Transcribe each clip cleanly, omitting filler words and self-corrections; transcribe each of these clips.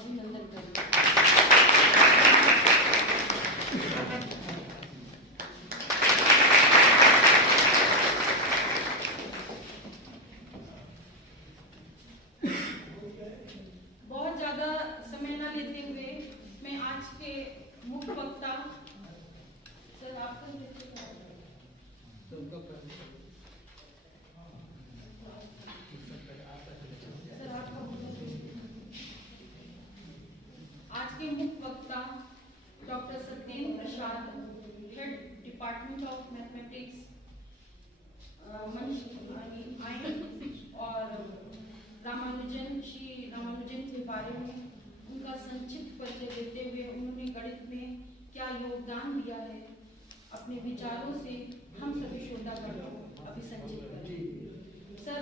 अभिनंदन करें। बहुत ज्यादा समय न लेते हुए मैं आज के मुख्य वक्ता सर आपको आज के मुख्य वक्ता doctor Satyendra Prasad, head department of mathematics आए और श्री रामानुजन के बारे में उनका संक्षिप्त परिचय देते हुए उन्होंने गणित में क्या योगदान दिया है अपने विचारों से हम सभी श्रोतागण को अभिसंचित करें। सर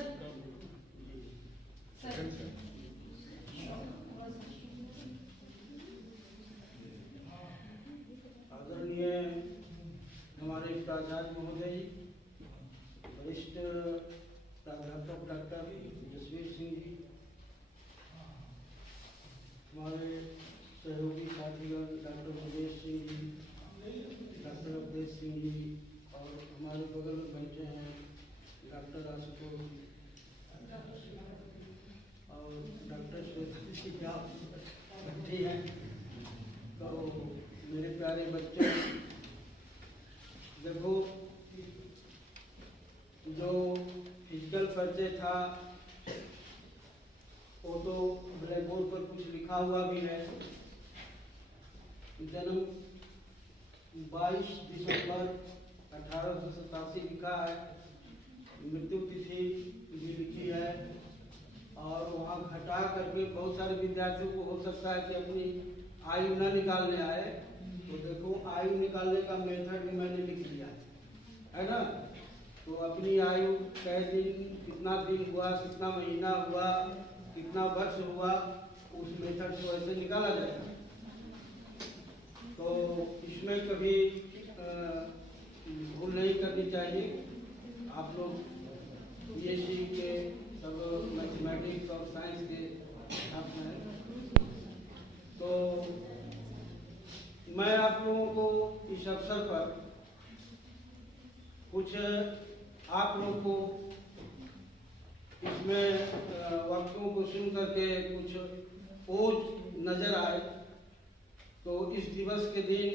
आदरणीय हमारे प्राचार्य महोदय, वरिष्ठ प्राध्यापक डॉक्टर जसवीर सिंह जी, हमारे सहयोगी साथीगण डॉक्टर मुकेश सिंह जी, डॉक्टर अवधेश सिंह जी और हमारे बगल में बैठे हैं डॉक्टर आशुतोष और डॉक्टर श्वेता जी बैठी हैं। तो मेरे प्यारे बच्चों, देखो जो फिजिकल परिचय था वो तो ब्लैक बोर्ड पर कुछ लिखा हुआ भी है। जन्म 22 दिसंबर 1887 लिखा है, मृत्यु तिथि भी लिखी है और वहाँ घटा करके बहुत सारे विद्यार्थियों को हो सकता है कि अपनी आयु न निकालने आए, तो देखो आयु निकालने का मेथड भी मैंने लिख लिया है ना। तो अपनी आयु कै दिन, कितना दिन हुआ, कितना महीना हुआ, कितना वर्ष हुआ, उस मेथड से वैसे निकाला जाएगा। तो इसमें कभी भूल नहीं करनी चाहिए। आप लोग बीएससी के सब मैथमेटिक्स और साइंस के छात्र हैं, तो मैं आप लोगों को इस अवसर पर कुछ आप लोगों को इसमें वाक्यों को सुन करके कुछ ओज नजर आए। तो इस दिवस के दिन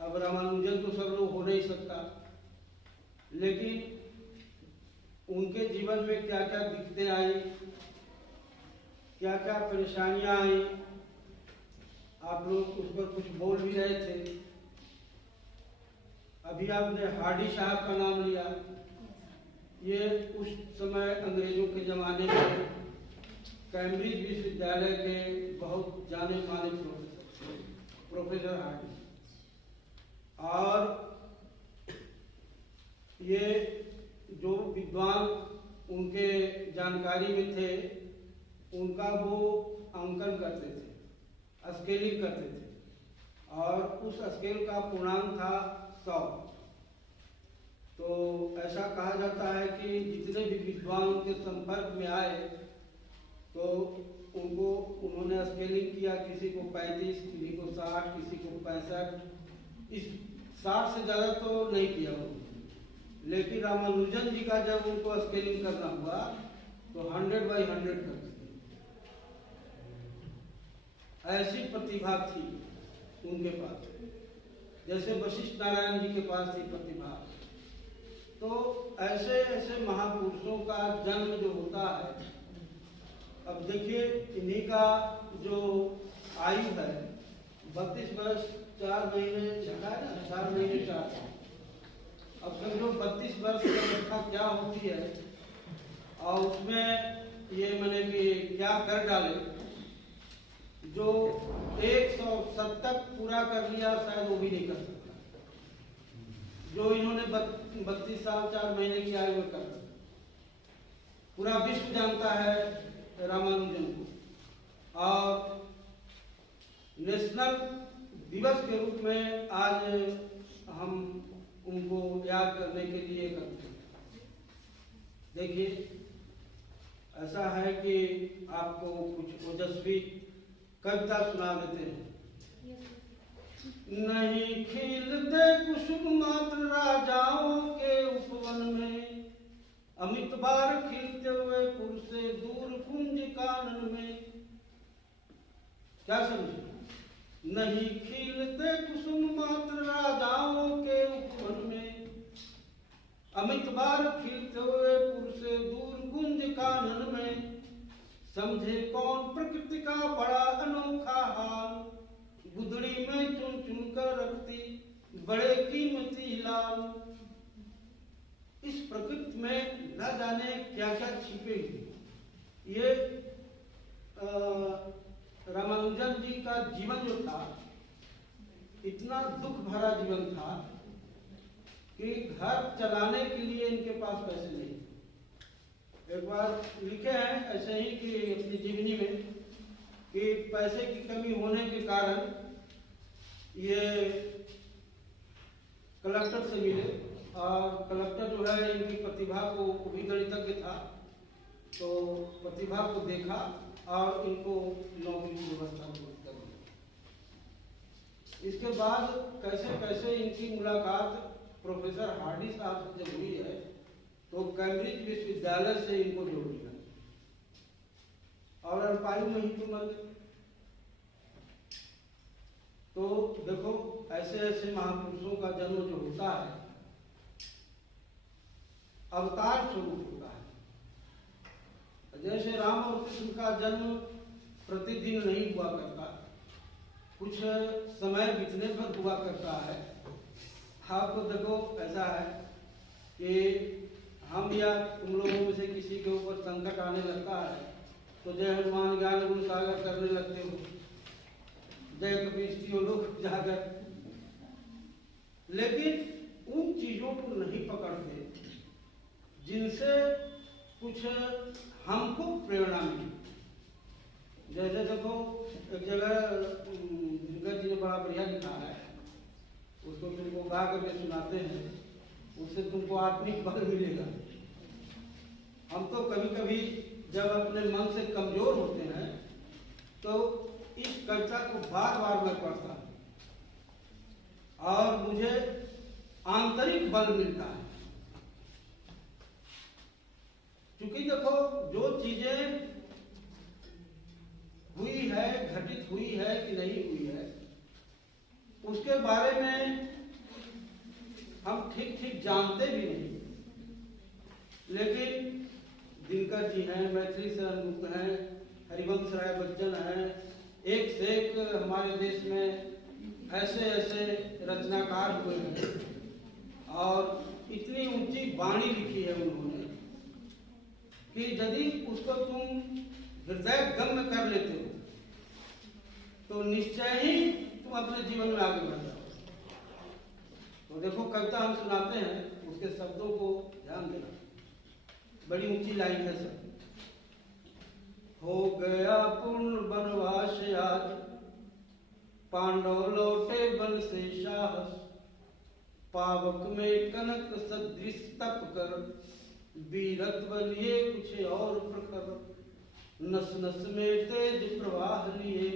अब रामानुजन तो सब लोग हो नहीं सकता, लेकिन उनके जीवन में क्या क्या दिक्कतें आई, क्या क्या परेशानियां आई, आप लोग उस पर कुछ बोल भी रहे थे। अभी आपने हार्डी साहब का नाम लिया, ये उस समय अंग्रेजों के जमाने में कैम्ब्रिज विश्वविद्यालय के बहुत जाने माने प्रोफेसर हार्डी, और ये जो विद्वान उनके जानकारी में थे उनका वो अंकन करते थे, स्केलिंग करते थे और उस स्केल का पूर्णांक था 100। तो ऐसा कहा जाता है कि जितने भी विद्वान उनके संपर्क में आए तो उनको उन्होंने स्केलिंग किया, किसी को 35, किसी को 60, किसी को 65, इस 60 से ज़्यादा तो नहीं किया उन्होंने। लेकिन रामानुजन जी का जब उनको स्केलिंग करना हुआ तो 100/100 कर दिया। ऐसी प्रतिभा थी उनके पास, जैसे वशिष्ठ नारायण जी के पास थी प्रतिभा। तो ऐसे ऐसे महापुरुषों का जन्म जो होता है, अब देखिए इन्हीं का जो आयु है 32 वर्ष 4 महीने छठा है ना, 4 महीने 4 साल। अब समझो 32 वर्ष की अवस्था क्या होती है, और उसमें ये मैंने कि क्या कर डाले, जो 170 पूरा कर लिया शायद वो भी नहीं कर सकता, जो इन्होंने 32 साल 4 महीने की आयु में कर। पूरा विश्व जानता है रामानुजन को, और नेशनल दिवस के रूप में आज हम उनको याद करने के लिए करते हैं। देखिए ऐसा है कि आपको कुछ ओजस्वी कविता सुना देते हैं। नहीं खिलते कुसुम मात्र राजाओं के उपवन में, अमित बार खिलते हुए पुर से दूर कुंज कानन में। क्या समझे? नहीं खिलते कुसुम मात्र राजाओं के उपवन में, अमित बार खिलते हुए पुर से दूर कुंज कानन में। समझे कौन प्रकृति का बड़ा अनोखा हाल, गुदड़ी में चुन चुन कर रखती बड़े कीमती लाल। इस प्रकृति में न जाने क्या क्या छिपे हुए। ये रामानुजन जी का जीवन जो था, इतना दुख भरा जीवन था कि घर चलाने के लिए इनके पास पैसे नहीं। एक बार लिखे हैं ऐसे ही कि अपनी जीवनी में कि पैसे की कमी होने के कारण ये कलेक्टर से मिले, और कलेक्टर जो है इनकी प्रतिभा को, भी गणितज्ञ था, तो प्रतिभा को देखा और इनको नौकरी की व्यवस्था कर दी। इसके बाद कैसे कैसे इनकी मुलाकात प्रोफेसर हार्डी साहब से जब हुई है, तो कैम्ब्रिज विश्वविद्यालय से इनको जोड़ दिया और अल्पायु में ही तो मर गए। तो देखो ऐसे ऐसे महापुरुषों का जन्म जो होता है, अवतार स्वरूप होता है। जैसे राम और कृष्ण का जन्म प्रतिदिन नहीं हुआ करता, कुछ समय बीतने पर हुआ करता है। आपको देखो ऐसा है कि हम या तुम लोगों में से किसी के ऊपर संकट आने लगता है तो जय हनुमान ज्ञान गुण सागर करने लगते हो, जय कपीश लोग जागर। लेकिन उन चीजों को नहीं पकड़ते जिनसे कुछ हमको प्रेरणा मिली। जैसे देखो एक जगह जी ने बड़ा बढ़िया लिखा है, उसको तुमको गा करके सुनाते हैं, उससे तुमको आत्मिक बल मिलेगा। हम तो कभी कभी जब अपने मन से कमजोर होते हैं तो इस कविता को बार बार मैं पढ़ता हूँ और मुझे आंतरिक बल मिलता है। क्योंकि देखो जो चीजें हुई है, घटित हुई है कि नहीं हुई है, उसके बारे में हम ठीक ठीक जानते भी नहीं। लेकिन दिनकर जी हैं, मैथिली शरण गुप्त हैं, हरिवंश राय बच्चन हैं, एक से एक हमारे देश में ऐसे ऐसे रचनाकार हुए हैं और इतनी ऊंची वाणी लिखी है उन्होंने कि यदि उसको तुम हृदय गम्य कर लेते हो तो निश्चय ही तुम अपने जीवन में आगे बढ़ जाओ। तो देखो कविता हम सुनाते हैं, उसके शब्दों को ध्यान देना, बड़ी ऊंची लाइन है सब। हो गया पूर्ण वनवास आज, पांडव लौटे वन से साहस, पावक में कनक सदृश तप कर, वीरत्व लिए कुछ और प्रखर, नस नस में तेज प्रवाह लिए,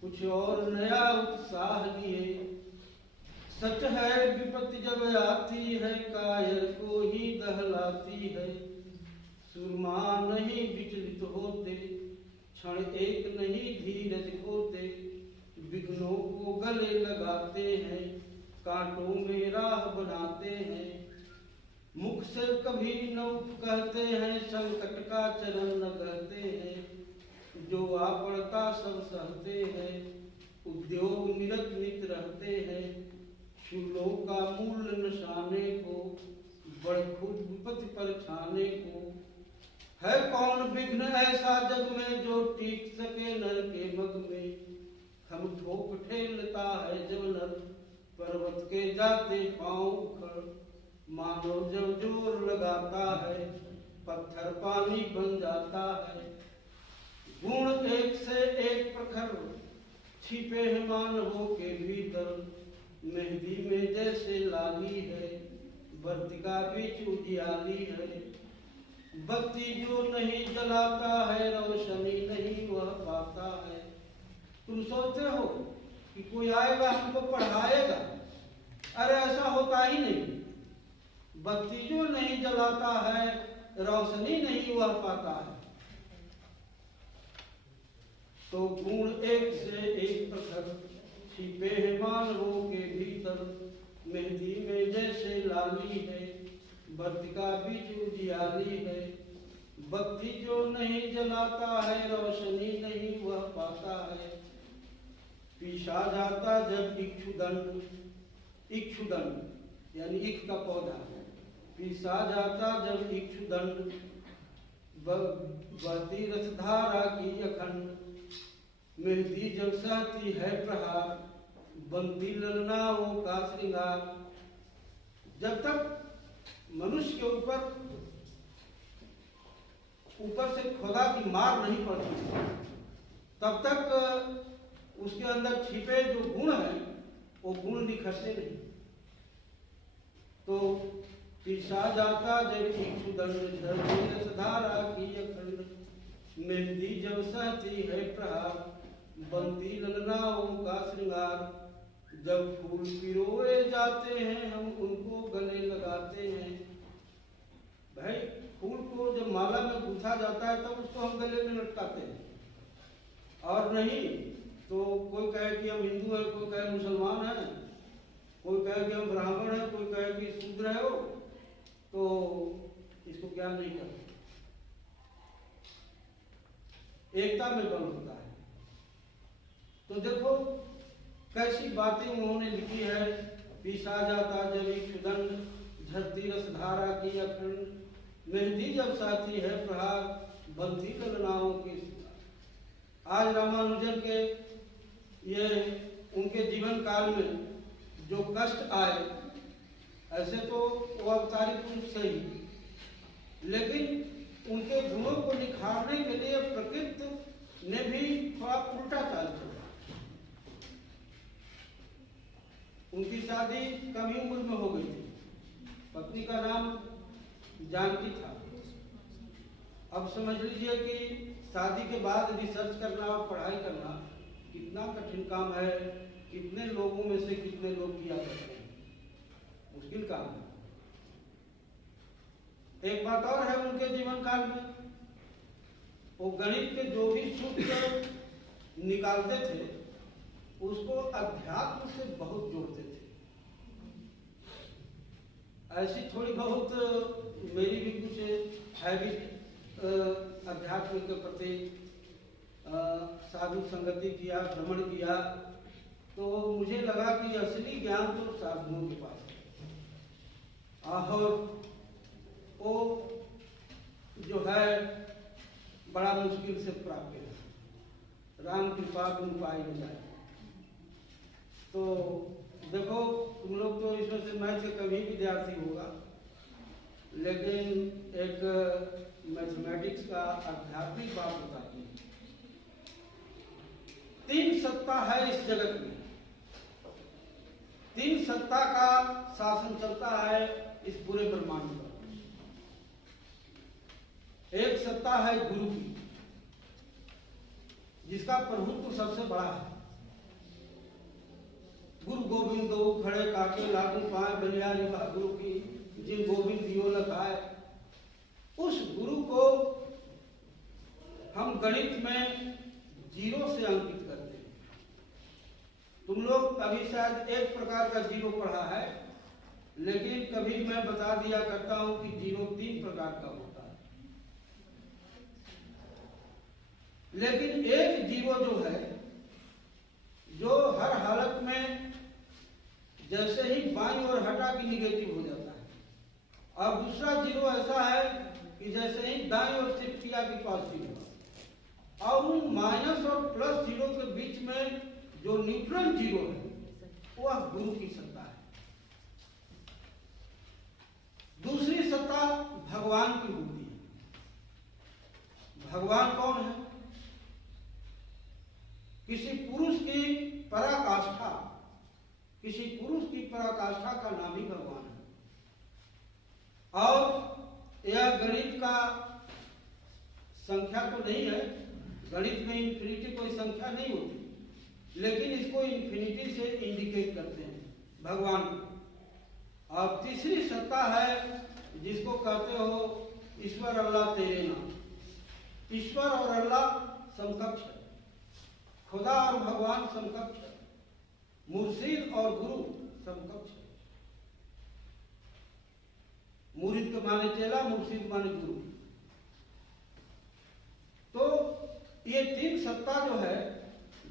कुछ और नया उत्साह लिए। सच है विपत्ति जब आती है, कायर को ही दहलाती है, सुरमा नहीं विचलित होते, क्षण एक नहीं धीरज खोते, विघ्नों को गले लगाते हैं, कांटों में राह बनाते हैं, मुख से कभी न कहते हैं, संकट का चरण न कहते हैं, जो आ पड़ता सब सहते हैं, उद्योग निरत नित रहते हैं, शूलों का मूल नशाने को, बड़ खुद विपत्ति पर छाने को। है कौन विघ्न ऐसा जग में जो टीक सके नर के मग में, हम ठोक ठेलता है जब नर पर्वत के जाते पांव उखड़, मानो जब जोर लगाता है पत्थर पानी बन जाता है। गुण एक से एक प्रखर छिपे हैं मानवों के भीतर, मेहंदी में जैसे लाली है, वर्तिका बीच उजियाली है, बत्ती जो नहीं जलाता है, रोशनी नहीं वह पाता है, तुम सोचते हो कि कोई आएगा हमको पढ़ाएगा, अरे ऐसा होता ही नहीं। बत्ती जो नहीं जलाता है रोशनी नहीं वह पाता है। तो गुण एक से एक प्रखर छिपे हैं मानवों के भीतर, मेहंदी में जैसे लाली है बत्ती का बीज उजियाली है। बत्ती जो नहीं जलाता है रोशनी नहीं वह पाता है। पीसा जाता जब इक्षुदंड, इक्षुदंड यानी इख का पौधा, पीसा जाता जब इक्षुदंड, बहती रसधारा की अखंड, मेहंदी जब सहती है प्रहार, बनती ललनाओं का श्रृंगार। जब तक मनुष्य के ऊपर से खुदा की मार नहीं पड़ती तब तक उसके अंदर छिपे जो गुण हैं वो गुण निखरते नहीं। तो पीसा जाता जब इक्षुदंड, झरती रसधारा की अखंड, मेहंदी जब सहती है प्रहार, बनती ललनाओं का श्रृंगार। जब फूल पिरोए जाते हैं हम उनको गले लगाते हैं। भाई फूल को जब माला में गूंथा जाता है तब उसको हम गले में लटकाते हैं, और नहीं तो कोई कहे कि हम हिंदू हैं, कोई कहे मुसलमान हैं, कोई कहे कि हम ब्राह्मण हैं, कोई कहे कि शूद्र हो, तो इसको ज्ञान नहीं करते। एकता में बल होता है। तो देखो कैसी बातें उन्होंने लिखी है। पीसा जाता जब इक्षुदंड, झरती रसधारा की अखंड, मेहंदी जब साथी है प्रहार, बनती ललनाओं की। आज रामानुजन के ये उनके जीवन काल में जो कष्ट आए, ऐसे तो वो अवतारी पुरुष थे ही, लेकिन उनके गुणों को निखारने के लिए प्रकृति ने भी थोड़ा उल्टा चाल चला। उनकी शादी कम ही उम्र में हो गई थी। पत्नी का नाम जानकी था। अब समझ लीजिए कि शादी के बाद रिसर्च करना और पढ़ाई करना कितना कठिन काम है, कितने लोगों में से कितने लोग किया करते हैं, मुश्किल काम है। एक बात और है उनके जीवन काल में, वो गणित के जो भी सूत्र निकालते थे उसको अध्यात्म से बहुत जोड़ते थे। ऐसी थोड़ी बहुत मेरी भी कुछ हैबिट अध्यात्म के प्रति, साधु संगति किया, भ्रमण किया, तो मुझे लगा कि असली ज्ञान तो साधुओं के पास है, और वो जो है बड़ा मुश्किल से प्राप्त है। राम कृपा गुण पाई न जाए। तो देखो तुम लोग तो इसमें से मैथ के कभी विद्यार्थी होगा, लेकिन एक मैथमेटिक्स का आध्यात्मिक बात बताती है। 3 सत्ता है इस जगत में, 3 सत्ता का शासन चलता है इस पूरे ब्रह्मांड पर। एक सत्ता है गुरु की, जिसका प्रभुत्व सबसे बड़ा है। गुरु गोविंद दो खड़े काके लागू पाए, बलियारी गुरु की जिन गोविंद दियो लगाए। उस गुरु को हम गणित में 0 से अंकित करते हैं। तुम लोग अभी शायद एक प्रकार का 0 पढ़ा है, लेकिन कभी मैं बता दिया करता हूं कि 0 3 प्रकार का होता है। लेकिन एक 0 जो है, जो हर हालत में जैसे ही बाईं ओर हटा के निगेटिव हो जाता है, और दूसरा 0 ऐसा है कि जैसे ही दाईं ओर शिफ्ट किया कि पॉजिटिव हुआ। और उन माइनस और प्लस 0 के बीच में जो न्यूट्रल 0 है वह गुरु की सत्ता है। दूसरी सत्ता भगवान की होती है। भगवान कौन है? किसी पुरुष की पराकाष्ठा, किसी पुरुष की पराकाष्ठा का नाम ही भगवान है। और यह गणित का संख्या तो नहीं है, गणित में इंफिनिटी कोई संख्या नहीं होती, लेकिन इसको इन्फिनिटी से इंडिकेट करते हैं भगवान को। और तीसरी सत्ता है जिसको कहते हो ईश्वर अल्लाह तेरे नाम। ईश्वर और अल्लाह समकक्ष है, खुदा और भगवान समकक्ष है, मुर्शिद और गुरु समकक्ष है। मुरीद के माने चेला, मुर्शिद माने गुरु। तो ये तीन सत्ता जो है,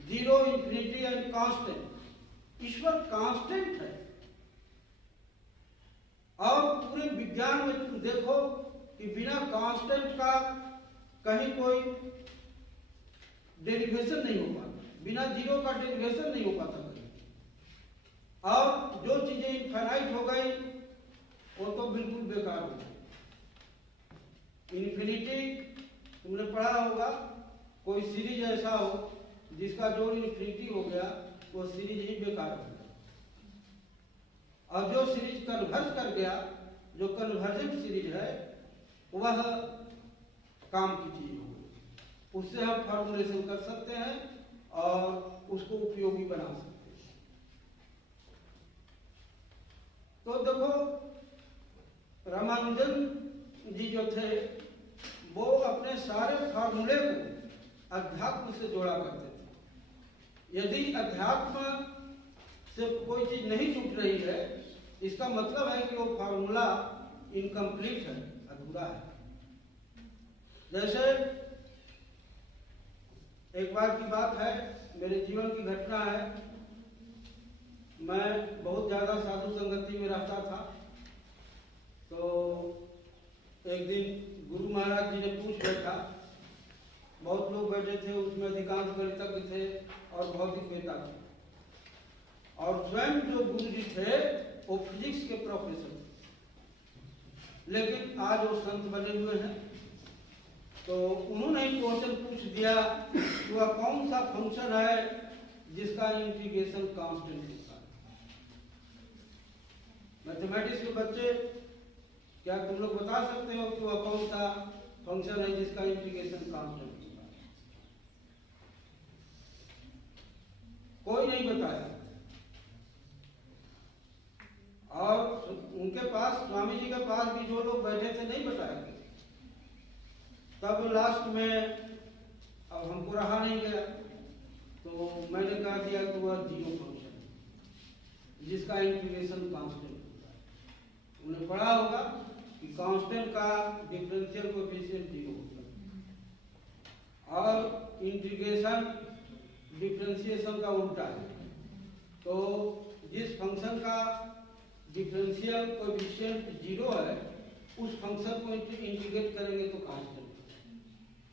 zero, infinity and constant. Ishwar constant है। और पूरे विज्ञान में तुम देखो कि बिना कांस्टेंट का कहीं कोई डेरिवेशन नहीं हो पाता, बिना जीरो का डेरिवेशन नहीं हो पाता कहीं। और जो चीजें इनफाइनाइट हो गई वो तो बिल्कुल बेकार हो गई। इन्फिनिटी तुमने पढ़ा होगा, कोई सीरीज ऐसा हो जिसका जोड़ इन्फिनिटी हो गया, वो सीरीज ही बेकार हो गया। और जो सीरीज कन्वर्ज कर गया, जो कन्वर्जेंट सीरीज है, वह काम की चीज हो गई। उससे हम फॉर्मुलेशन कर सकते हैं और उसको उपयोगी बना सकते हैं। तो देखो, रामानुजन जी जो थे वो अपने सारे फार्मूले को अध्यात्म से जोड़ा करते थे। यदि अध्यात्म से कोई चीज नहीं जुट रही है, इसका मतलब है कि वो फार्मूला इनकम्प्लीट है, अधूरा है। जैसे एक बार की बात है, मेरे जीवन की घटना है। मैं बहुत ज्यादा साधु संगति में रहता था। तो एक दिन गुरु महाराज जी ने पूछ बैठा, बहुत लोग बैठे थे, उसमें अधिकांश गणितज्ञ थे और भौतिकवेत्ता थे। और स्वयं जो गुरु जी थे वो फिजिक्स के प्रोफेसर थे, लेकिन आज वो संत बने हुए हैं। तो उन्होंने एक क्वेश्चन पूछ दिया कि वह कौन सा फंक्शन है जिसका इंटीग्रेशन कांस्टेंट होता है। मैथमेटिक्स के बच्चे, क्या तुम लोग बता सकते हो कि वह कौन सा फंक्शन है जिसका इंटीग्रेशन कांस्टेंट होता है? कोई नहीं बताया। और उनके पास, स्वामी जी के पास भी जो लोग बैठे थे, नहीं बताया। तब लास्ट में अब हमको रहा नहीं गया, तो मैंने कह दिया कि वह जीरो फंक्शन है जिसका इंटीग्रेशन कांस्टेंट होता है। उन्हें पढ़ा होगा कि कांस्टेंट का डिफरेंशियल कोएफिशिएंट जीरो होता है और इंटीग्रेशन डिफरेंशिएशन का उल्टा है। तो जिस फंक्शन का डिफरेंशियल कोएफिशिएंट जीरो है, उस फंक्शन को इंटीग्रेट करेंगे तो कांस्टेंट।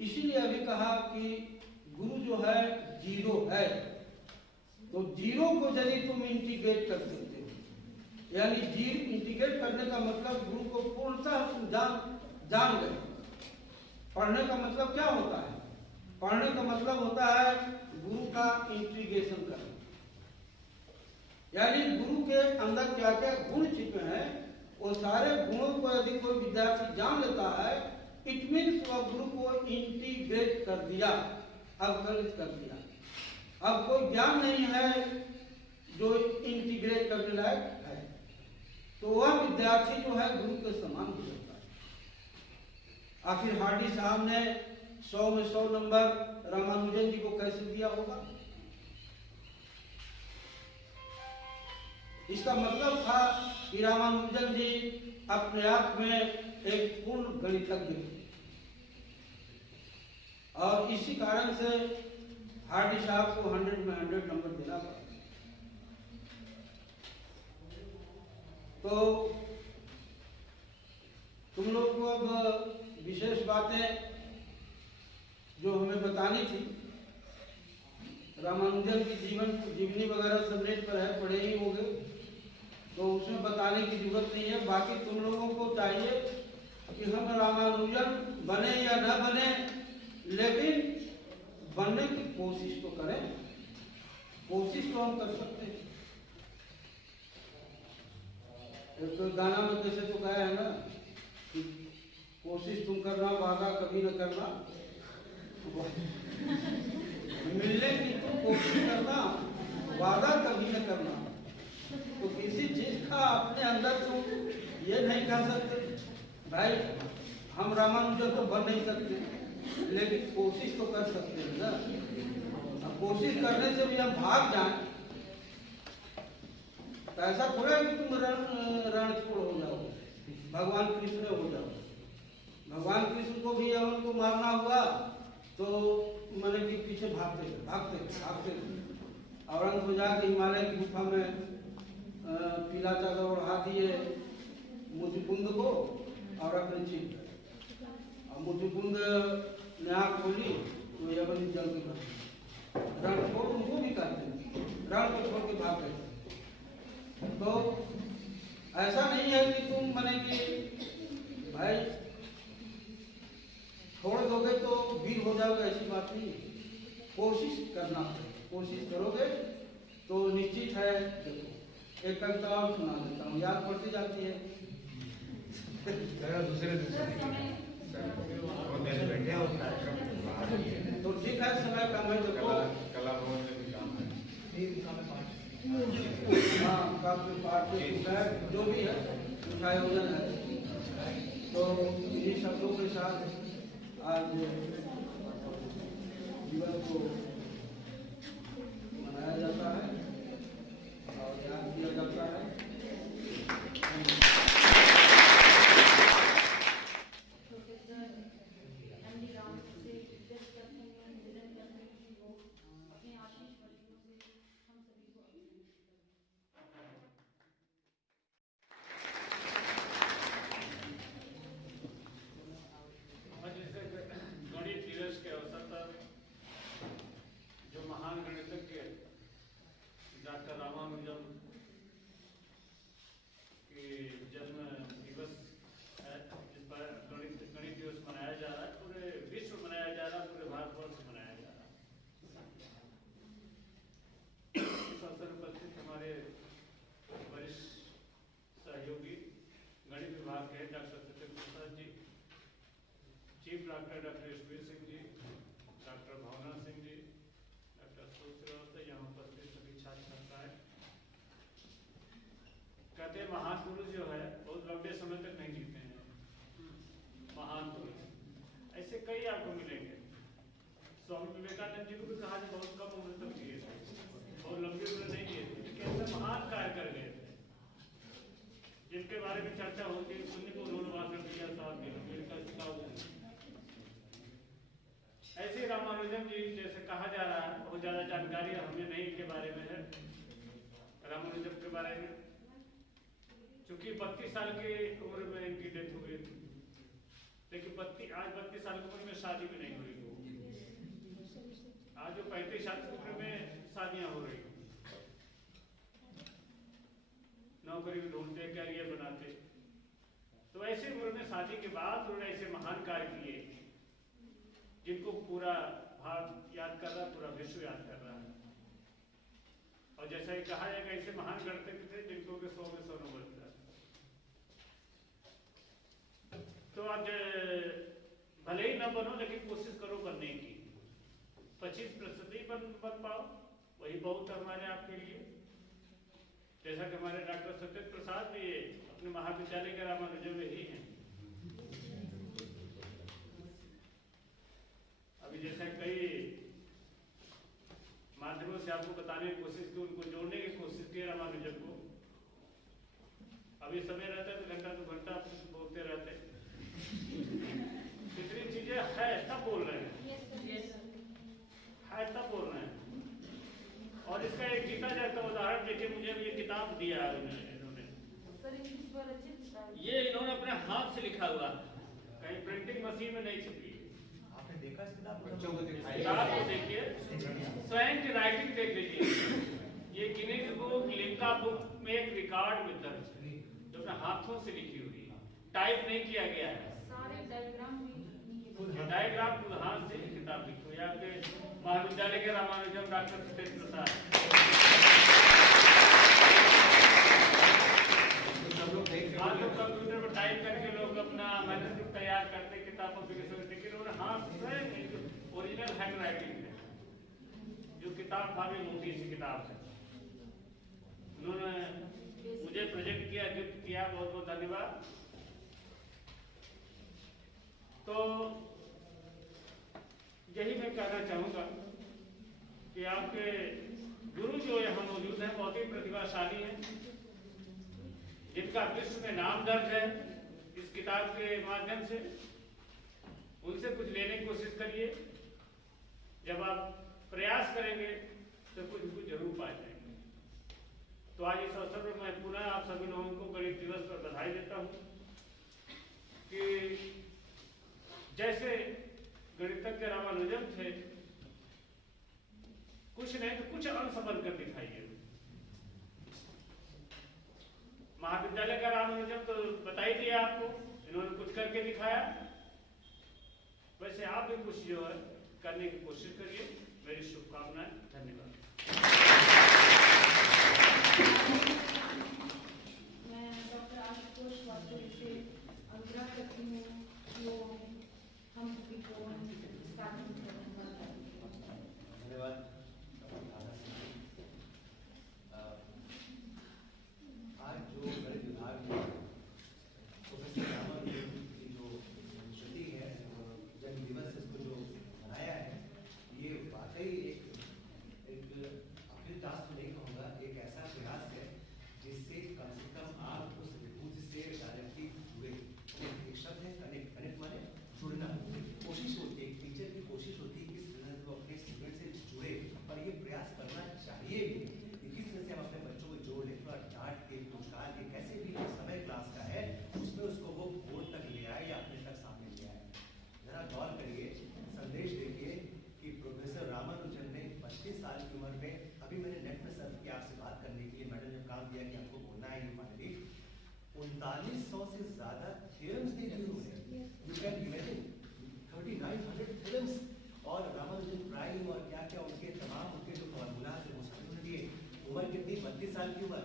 इसीलिए अभी कहा कि गुरु जो है जीरो है। तो जीरो को यदि तुम इंटीग्रेट कर सकते हो, यानी जीरो इंटीग्रेट करने का मतलब गुरु को पूर्णतः तुम जान गए। पढ़ने का मतलब क्या होता है? पढ़ने का मतलब होता है गुरु का इंटीग्रेशन करना। यानी गुरु के अंदर क्या क्या गुण छिपे हैं, वो सारे गुणों को यदि कोई विद्यार्थी जान लेता है, इट मीन्स वह गुरु को इंटीग्रेट कर दिया, अवकलित कर दिया। अब कोई ज्ञान नहीं है जो इंटीग्रेट करने लायक है, तो वह विद्यार्थी जो है गुरु के समान हो जाता है। आखिर हार्डी साहब ने 100 में 100 नंबर रामानुजन जी को कैसे दिया होगा? इसका मतलब था कि रामानुजन जी अपने आप में एक पूर्ण गणितज्ञ थे। और इसी कारण से हार्डी साहब को 100 में 100 नंबर देना पड़ा। तो तुम लोग को अब विशेष बातें जो हमें बतानी थी, रामानुजन की जीवनी वगैरह सब नेट पर है, पढ़े ही होंगे, तो उसमें बताने की जरूरत नहीं है। बाकी तुम लोगों को चाहिए कि हम रामानुजन बने या न बने, लेकिन बनने की कोशिश तो करें। कोशिश तो हम कर सकते हैं। एक तो गाना में जैसे तो कहा है ना कि कोशिश तुम करना, वादा कभी न करना। मिलने की तो कोशिश करना, वादा कभी न करना। तो किसी चीज का अपने अंदर तुम ये नहीं कह सकते भाई हम रामानुजन तो बन नहीं सकते, लेकिन कोशिश तो कर सकते हैं ना। अब कोशिश करने से भी हम भाग जाएं तो ऐसा थोड़ा है कि तुम रण छोड़ हो जाओ, भगवान कृष्ण हो जाओ। भगवान कृष्ण को भी यवन को मारना हुआ तो मैंने कि पीछे भागते भागते भागते और अंत में जाके हिमालय की गुफा में पीला चादर ओढ़ा दिए मुजुकुंद को और अपने चीज। और मुजुकुंद ने आँख खोली तो यवन जल के भाग, रण छोड़ उनको भी करते हैं, रण को छोड़ के भाग गए। तो ऐसा नहीं है कि तुम मैंने कि भाई छोड़ दोगे तो वीर हो जाओगे, ऐसी बात नहीं। कोशिश करना चाहिए, कोशिश करोगे तो निश्चित है। देखो एक कविता और सुना देता हूँ, याद पड़ती जाती है। तो ठीक है, समय कम है। देखो हाँ, काफी पाठ जो भी है आयोजन है। तो इन्हीं शब्दों के साथ आज जीवन को मनाया जाता है और याद किया जाता है। Professor MD. राव से रिक्वेस्ट करते हैं, निवेदन करते हैं कि वो अपने आशीष वचनों से हम सभी को अभिनंदित करें। गणित दिवस के अवसर पर जो महान गणितज्ञ डॉक्टर रामानुजन के जन्म दिवस है, जिस पर गणित दिवस मनाया जा रहा है, पूरे विश्व मनाया जा रहा है, पूरे भारतवर्ष मनाया जा रहा है। इस अवसर पर उपस्थित हमारे वरिष्ठ सहयोगी गणित विभाग के doctor Satyendra Prasad ji, chief doctor doctor Yashveer Singh ji, doctor Bhavna Singh ji, doctor Srivastava, यहाँ उपस्थित सभी छात्र छात्राएं। कहते हैं महान पुरुष जो है बहुत लंबे समय तक नहीं जीते हैं। महान पुरुष ऐसे कई आपको मिलेंगे। स्वामी विवेकानंद जी को भी कहा कि बहुत कम उम्र तक जिए थे, बहुत लंबी उम्र नहीं जिए थे, लेकिन ऐसे महान कार्य कर गए थे जिनके बारे में चर्चा होती है। सुनने को उन्होंने वाकर दिया साहब की अमेरिका शिकागो। ऐसे रामानुजन जी जैसे कहा जा रहा है, बहुत ज्यादा जानकारी हमें नहीं इनके बारे में है, रामानुजन के बारे में, क्योंकि 32 साल की उम्र में इनकी डेथ हो गई थी। लेकिन आज 32 साल की उम्र में शादी भी नहीं हुई। आज जो 35 साल की उम्र में शादियां हो रही, नौकरी भी ढूंढते, कैरियर बनाते। तो ऐसी उम्र में शादी के बाद उन्होंने ऐसे महान कार्य किए जिनको पूरा भारत याद कर रहा है, पूरा विश्व याद कर रहा है। और जैसा ही कहा जाएगा, ऐसे महान गणतज्ञ थे जिनको के 100 में 100 नंबर था। तो आज भले ही न बनो, लेकिन कोशिश करो बनने की। 25% ही बन पाओ, वही बहुत है हमारे आपके लिए। जैसा कि हमारे डॉक्टर सत्येंद्र प्रसाद भी अपने महाविद्यालय के रामानुजन में ही हैं। अभी जैसा कई माध्यमों से आपको बताने की कोशिश की, उनको जोड़ने की कोशिश की रामानुजन को। अभी समय रहता है तो घंटा 2 घंटा बोलते रहते, कितनी चीजें है तब बोल रहे हैं, है तब बोल रहे हैं। और इसका एक जीता जाता उदाहरण देखिए, मुझे ये किताब दिया है इन्होंने, ये इन्होंने अपने हाथ से लिखा हुआ, कहीं प्रिंटिंग मशीन में नहीं छपी। आपने देखा इस किताब बच्चों को देखिए, स्वयं की राइटिंग देख लीजिए। ये गिनीज बुक, लिम्का बुक में एक रिकॉर्ड में दर्ज है, जो अपने हाथों से लिखी हुई है, टाइप नहीं किया गया है। सारे डायग्राम खुद हाथ से किताब लिखी हुई है। आपके महाविद्यालय के रामानुजन डॉक्टर सत्येंद्र प्रसाद, आज लोग कंप्यूटर पर टाइप करके लोग अपना मैन्युस्क्रिप्ट तैयार करते, किताब पब्लिकेशन, लेकिन उन्होंने हाथ से ओरिजिनल किताब भाभी मोटी सी किताब है, उन्होंने मुझे प्रोजेक्ट किया, गिफ्ट किया, बहुत बहुत धन्यवाद। तो यही मैं कहना चाहूँगा कि आपके गुरु जो यहाँ मौजूद हैं बहुत ही प्रतिभाशाली हैं, जिनका विश्व में नाम दर्ज है इस किताब के माध्यम से। उनसे कुछ लेने की कोशिश करिए, जब आप प्रयास करेंगे तो कुछ जरूर पा जाएंगे। तो आज इस अवसर पर मैं पुनः आप सभी लोगों को गणित दिवस पर बधाई देता हूँ कि जैसे गणितज्ञ रामानुजन थे, कुछ नहीं तो कुछ अंश बनकर दिखाइए। महाविद्यालय का रामानुजन तो बता ही दिया आपको, इन्होंने कुछ करके दिखाया, वैसे आप भी कुछ जो है करने की कोशिश करिए। मेरी शुभकामनाएं, धन्यवाद। मैं डॉक्टर आशुतोष वासुदेव से आग्रह करती हूँ कि वो हम सभी को स्टार्टिंग धन्यवाद। आज जो गणित विभाग में प्रोफेसर रामानुजन की जो श्रुति है, जन्म दिवस इसको जो मनाया है, ये वाकई एक अपनी टास्क नहीं कहूँगा, एक ऐसा प्रयास है जिससे कम से कम आप उस विभूति से डायरेक्टली जुड़े। एक शब्द है कनेक्ट, कनेक्ट माने जुड़ना। कोशिश होती है, टीचर की कोशिश होती है कि स्टूडेंट को अपने स्टूडेंट से जुड़े, और ये प्रयास करना चाहिए भी कि किस तरह से हम अपने बच्चों को जोड़ लें, थोड़ा डांट के, पुचकार के, कैसे भी समय क्लास का है उसमें उसको वो बोर्ड तक ले आए या अपने तक सामने ले आए। जरा गौर करिए, संदेश देखिए कि प्रोफेसर रामानुजन ने 25 साल की उम्र में, अभी मैंने नेट में सर्च किया आपसे बात करने के लिए, मैडम ने काम दिया कि आपको बोलना है, ये फाइनली 3900 से ज्यादा थ्योरम्स दे दिए उन्होंने। यू कैन इमेजिन 3900 थ्योरम्स, और रामानुजन प्राइम और क्या क्या उनके तमाम उनके जो फॉर्मूला थे वो सभी उन्होंने दिए। उम्र कितनी? 32 साल की उम्र।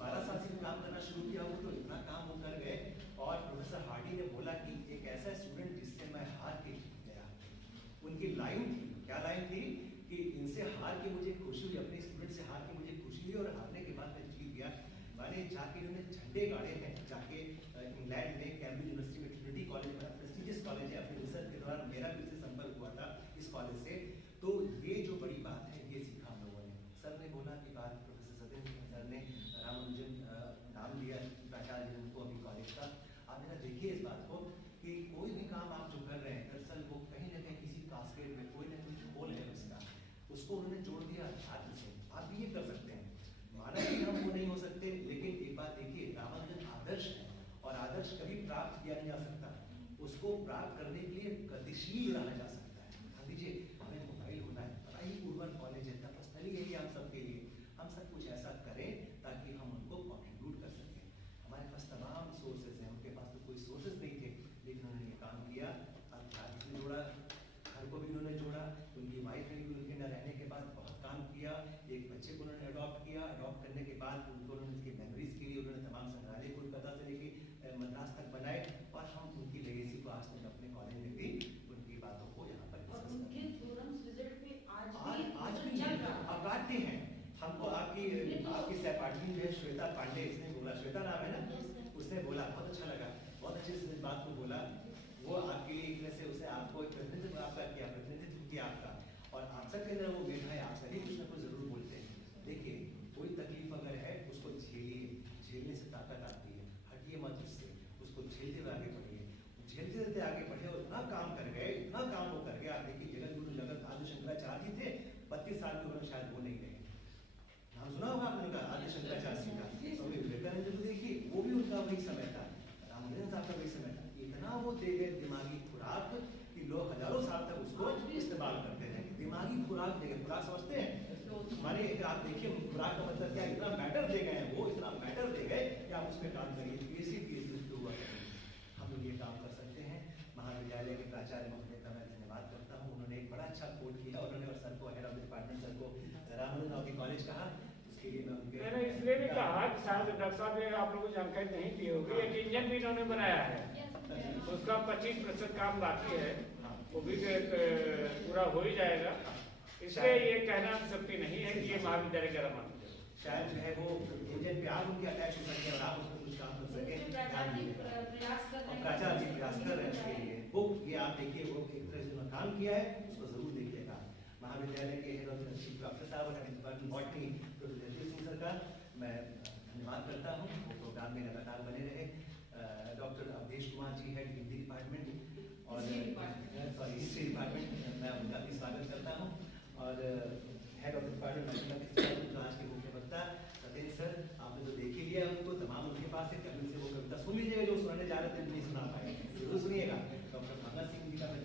12 साल से काम करना शुरू किया वो, तो इतना काम वो कर गए। और प्रोफेसर हार्डी ने बोला कि एक ऐसा स्टूडेंट जिससे मैं हार के गया। उनकी लाइन थी, क्या लाइन थी कि इनसे हार के मुझे खुशी हुई, अपने स्टूडेंट से हार के मुझे खुशी हुई, और हारने के बाद मैं जीत गया। मैंने जाके उन्होंने झंडे गाड़े हैं, जाके इंग्लैंड में कैम्ब्रिज यूनिवर्सिटी में ट्रिनिटी कॉलेज में, प्रेस्टिजियस कॉलेज है, अपने रिसर्च के दौरान मेरा भी उससे संपर्क हुआ था इस कॉलेज से। तो ये जो बड़ी बात है ये सीखा हम लोगों ने। सर ने बोला कि बात, प्रोफेसर सत्येंद्र सर ने रामानुजन नाम लिया प्राचार्य उनको अभी कॉलेज का। आप जरा देखिए इस बात को कि कोई भी काम आप जो कर रहे हैं, दरअसल वो कहीं ना कहीं किसी कास्केड में कोई ना कोई होल है उसका, उसको उन्होंने जोड़ दिया अध्यात्म से। आप भी ये कर सकते हैं, माना कि हम वो नहीं हो सकते, लेकिन एक बात देखिए, रामानुजन आदर्श है, और आदर्श कभी प्राप्त किया नहीं जा सकता, उसको प्राप्त करने के लिए गतिशील रहा जा सकता है। ध्यान दीजिए, हमें मोबाइल होना है, बड़ा ही उर्वर कॉलेज है, पर्सनली यही हम सबके लिए, हम सब कुछ ऐसा करें ताकि हम उनको कॉन्ट्रीब्यूट कर सकें। हमारे पास तमाम सोर्सेज हैं, उनके पास तो कोई सोर्सेज नहीं थे, लेकिन उन्होंने ये काम किया, अध्यात्म से जोड़ा, घर को भी उन्होंने जोड़ा, उनकी वाइफ ने भी उनके न रहने के बाद बहुत काम किया, एक बच्चे को उन्होंने अडॉप्ट किया, अडॉप्ट करने के बाद उनको उन्होंने उसकी मेमोरीज के लिए उन्होंने तमाम संग्रहालय कोलकाता से लेके मद्रास तक बनाए, और हम उनकी लेगेसी को आज तक अपने कॉलेज में भी उनकी बातों को यहाँ पर और उनके थ्योरम्स रिजल्ट पे आज आज भी चल रहा है। अकाट्य हैं। हमको आपकी सहपाठी जो है श्वेता पांडे, इसने बोला, श्वेता नाम है ना, उसने बोला, बहुत अच्छा लगा, बहुत अच्छे से इस बात को बोला, वो आपके लिए एक तरह से उसे आपको एक प्रतिनिधित्व आपका किया, प्रतिनिधित्व किया आपका, और आप सबके अंदर वो बेटा है, आप सभी कुछ ना कुछ जरूर बोलते हैं। देखिए, कोई तकलीफ अगर है उसको झेलिए, झेलने से ताकत आती है, हटिए मत उससे, उसको झेलते हुए आगे बढ़िए, झेलते झेलते आगे बढ़े, और इतना काम कर गए, इतना काम वो कर गए। आप देखिए, जगत गुरु जगत आदि शंकराचार्य थे, 32 साल की उम्र शायद वो नहीं गए, नाम सुना होगा आपने उनका, आदि शंकराचार्य जी का। स्वामी विवेकानंद को देखिए, वो भी उनका वही समय था, रामानुजन साहब का वही समय था। इतना वो दे गए दिमागी खुराक कि लोग हजारों साल तक उसको इस्तेमाल करते रहे। दिमागी खुराक दे गए, खुराक समझते हैं माने, आप देखिए खुराक का मतलब क्या, इतना मैटर दे गए हैं, वो इतना मैटर दे गए कि आप उसमें काम करिए, पीएचडी उस पर हुआ करेंगे। हम लोग ये काम कर सकते हैं। महाविद्यालय के प्राचार्य महोदय का मैं धन्यवाद करता हूँ, उन्होंने एक बड़ा अच्छा कोट किया, उन्होंने और सर को, हेड ऑफ डिपार्टमेंट सर को रामानुजन कॉलेज कहा, उसके लिए मैं उनके, मैंने इसलिए भी कहा कि शायद डॉक्टर साहब ने आप लोगों को जानकारी नहीं दी होगी, एक इंजन भी इन्होंने बनाया है, उसका 25% काम बाकी है, वो भी पूरा हो ही जाएगा। इसलिए ये कहना शक्ति नहीं है कि ये महाविद्यालय का रमन है। शायद जो है वो इंजन पे आप उनके अटैच हो सके और आप उसमें कुछ काम कर सके। प्राचार्य जी प्रयास कर रहे हैं। प्राचार्य जी प्रयास कर रहे हैं इसके लिए। बुक ये आप देखिए, वो एक तरह से उन्होंने काम किया है, उसको जरूर देखिएगा। महाविद्यालय के हेड ऑफ चीफ डॉक्टर साहब और department botany professor Jayashree Singh sir का मैं धन्यवाद करता हूँ। वो प्रोग्राम में लगातार बने रहे। Doctor Awadhesh Kumar ji head Hindi department और हिस्ट्री डिपार्टमेंट, मैं उनका भी स्वागत करता हूँ। और हेड ऑफ डिपार्टमेंट आज के मुख्य वक्ता सतेज सर, आपने तो देख ही लिया उनको, तमाम उनके पास है कि अभी से वो कविता सुन लीजिएगा जो सुनाने जा रहे थे, नहीं सुना पाए, जरूर सुनिएगा। डॉक्टर भांगा सिंह जी का मैं